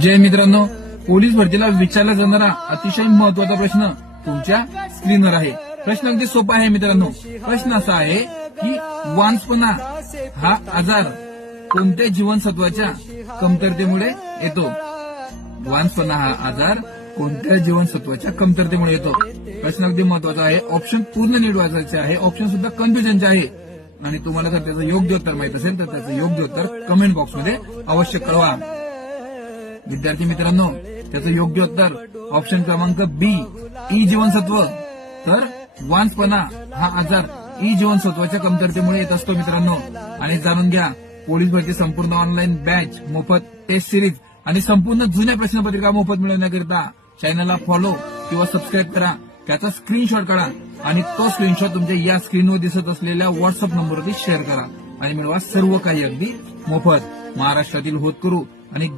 जय मित्रांनो पोलीस भरतीला विचारला जाणारा अतिशय महत्त्वाचा प्रश्न तुमच्या स्क्रीनवर आहे. प्रश्न अगदी सोपा आहे मित्रांनो. प्रश्न असा आहे की वांसपणा हा आजार कोणत्या जीवनसत्वाच्या कमतरतेमुळे येतो? वांसपणा हा आजार कोणत्या जीवनसत्वाच्या कमतरतेमुळे येतो? प्रश्न अगदी महत्त्वाचा आहे. ऑप्शन पूर्ण नीट वाचायचे आहे. ऑप्शन सुद्धा कन्फ्युजनचे आहे. आणि तुम्हाला जर त्याचं योग्य उत्तर माहीत असेल तर त्याचं योग्य उत्तर कमेंट बॉक्समध्ये अवश्य कळवा. विद्यार्थी मित्रांनो त्याचं योग्य उत्तर ऑप्शन क्रमांक बी ई जीवनसत्व. तर वांसपणा हा आजार ई जीवनसत्वाच्या कमतरतेमुळे येत असतो मित्रांनो. आणि जाणून घ्या पोलीस भरती संपूर्ण ऑनलाईन बॅच मोफत टेस्ट सिरीज आणि संपूर्ण जुन्या प्रश्नपत्रिका मोफत मिळवण्याकरिता चॅनलला फॉलो किंवा सबस्क्राईब करा. त्याचा स्क्रीनशॉट काढा आणि तो स्क्रीनशॉट तुमच्या या स्क्रीनवर दिसत असलेल्या व्हॉट्सअप नंबरवरती शेअर करा. आणि मिळवा सर्व काही अगदी मोफत. महाराष्ट्रातील होत करू आणि